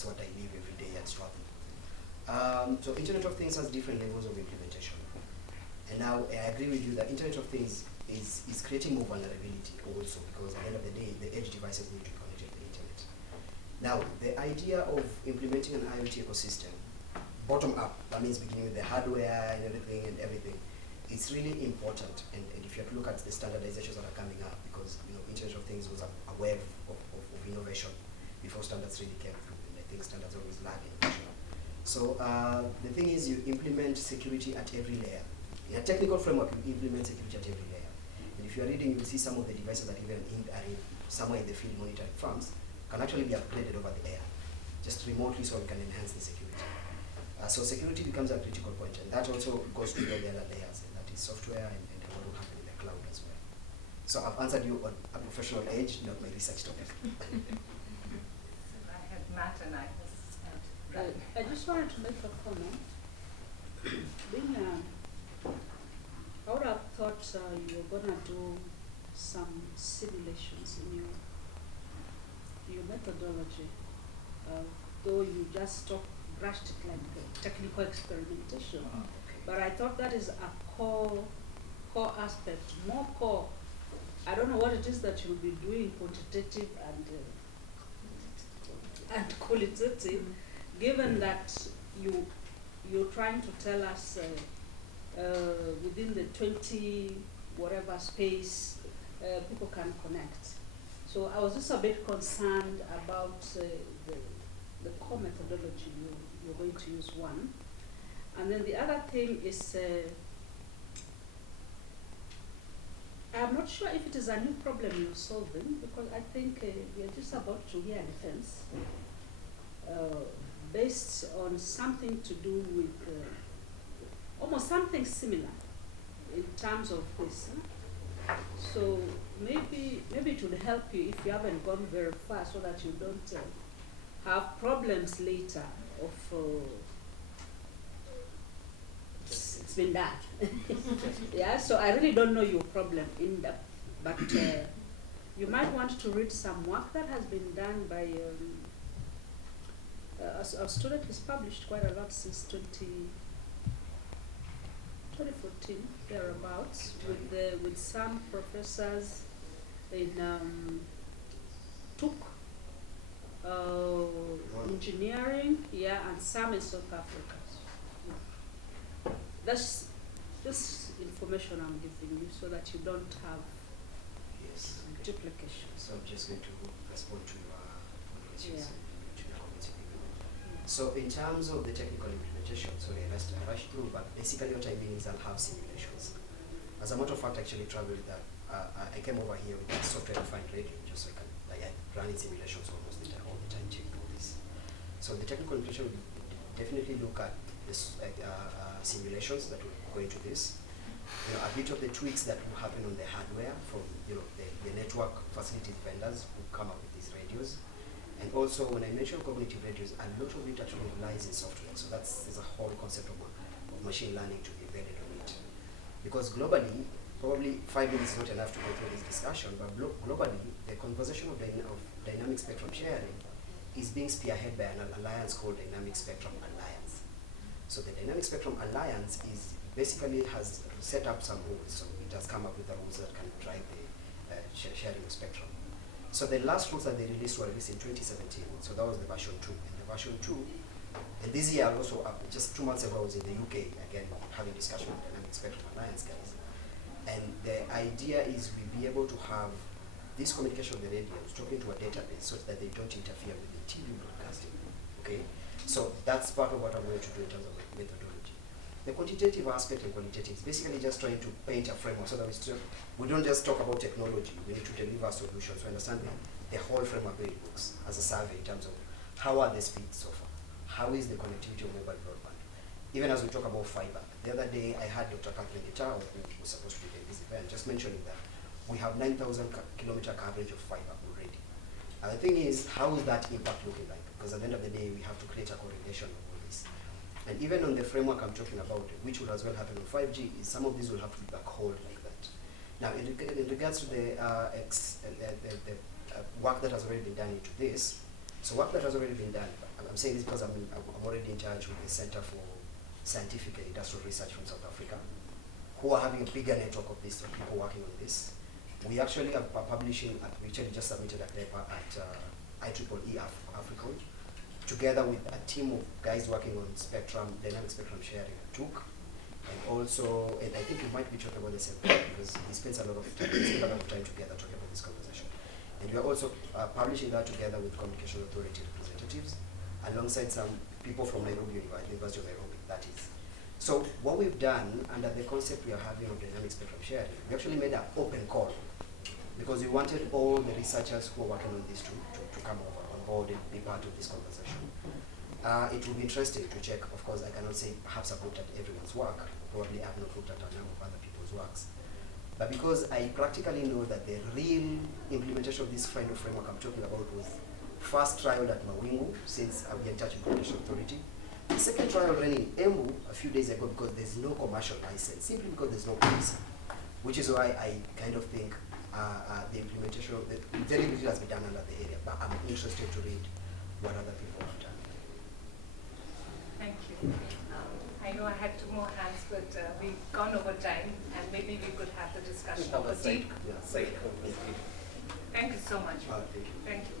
that's what I live every day at Strathmore. So Internet of Things has different levels of implementation. And now I agree with you that Internet of Things is creating more vulnerability also, because at the end of the day, the edge devices need to connect to the internet. Now, the idea of implementing an IoT ecosystem, bottom up, that means beginning with the hardware and everything, it's really important. And if you have to look at the standardizations that are coming up, because Internet of Things was a wave of innovation before standards really came through, and I think standards always lag innovation. So the thing is, you implement security at every layer. In a technical framework, you implement security at every layer. And if you are reading, you'll see some of the devices that even are in somewhere in the field monitoring farms can actually be upgraded over the air, just remotely, so we can enhance the security. So security becomes a critical point, and that also goes to all the other layers, and that is software and what will happen in the cloud as well. So I've answered you on a professional edge, not my research topic. I had Matt and I was I just wanted to make a comment. I would have thought you were gonna do some simulations in your methodology, though you just brushed it like technical experimentation. Okay. But I thought that is a core aspect, more core. I don't know what it is that you'll be doing, quantitative and qualitative, given that you're trying to tell us within the 20 whatever space people can connect. So I was just a bit concerned about the core methodology you're going to use, one. And then the other thing is, I'm not sure if it is a new problem you're solving, because I think we are just about to hear a defense based on something to do with almost something similar in terms of this. So maybe it would help you if you haven't gone very far, so that you don't have problems later of it's been done. Yeah, so I really don't know your problem in depth, but you might want to read some work that has been done by a student who's published quite a lot since 2014, thereabouts, with some professors in engineering, and some in South Africa. That's this information I'm giving you, so that you don't have duplication. So I'm just going to respond to your questions. Yeah. So in terms of the technical implementation, sorry, I rushed through, but basically what I mean is I'll have simulations. As a matter of fact, I actually traveled with that. I came over here with a software-defined radio, just so I run in simulations almost all the time, checking all this. So the technical implementation will definitely look at this simulations that will go into this. A bit of the tweaks that will happen on the hardware from the network facilities vendors who come up with these radios. And also, when I mention cognitive radios, a lot of it actually lies in software. So there's a whole concept of machine learning to be embedded on it. Because globally, probably 5 minutes is not enough to go through this discussion, but globally, the conversation of dynamic spectrum sharing is being spearheaded by an alliance called Dynamic Spectrum Alliance. So the Dynamic Spectrum Alliance basically has set up some rules. So it has come up with the rules that can drive the sharing of spectrum. So the last rules that they released were released in 2017. So that was the version 2. And the version 2, and this year also, just 2 months ago, I was in the UK, again, having discussion with the Dynamic Spectrum Alliance guys. And the idea is we be able to have this communication of the radios talking to a database so that they don't interfere with the TV broadcasting. Okay? So that's part of what I'm going to do in terms of methodology. The quantitative aspect and qualitative is basically just trying to paint a framework so that we don't just talk about technology. We need to deliver solutions to understand the whole framework where it looks as a survey in terms of how are the speeds so far, how is the connectivity of mobile broadband. Even as we talk about fiber, the other day I had Dr. Catherine Gitao, who was supposed to be at this event, just mentioning that we have 9,000 kilometer coverage of fiber already. And the thing is, how is that impact looking like? Because at the end of the day, we have to create a correlation of all this. And even on the framework I'm talking about, which will as well happen on 5G, is some of these will have to be backhauled like that. Now, in regards to the work that has already been done into this, So work that has already been done, I'm saying this because I'm already in charge with the Center for Scientific and Industrial Research from South Africa, who are having a bigger network of these people working on this. We actually are publishing, we actually just submitted a paper at IEEE Africa, together with a team of guys working on dynamic spectrum sharing at TUC. And also, and I think we might be talking about the same thing because we spent a lot of time together talking about this conversation. And we are also publishing that together with Communication Authority representatives, alongside some people from Nairobi University of Nairobi, that is. So what we've done under the concept we are having of dynamic spectrum sharing, we actually made an open call because we wanted all the researchers who are working on this to come over on board and be part of this conversation. It will be interesting to check, of course, I cannot say perhaps I've looked at everyone's work, probably I've not looked at a number of other people's works. But because I practically know that the real implementation of this kind of framework I'm talking about was first trial at Mawingu, since we are in touch with Communication Authority. The second trial ran in Embu a few days ago because there's no commercial license, simply because there's no policy, which is why I kind of think the implementation of very little has been done under the area, but I'm interested to read what other people have done. Thank you. I know I had 2 more hands, but we've gone over time, and maybe we could have the discussion of a deep. Yeah. Thank you so much. Thank you. Thank you.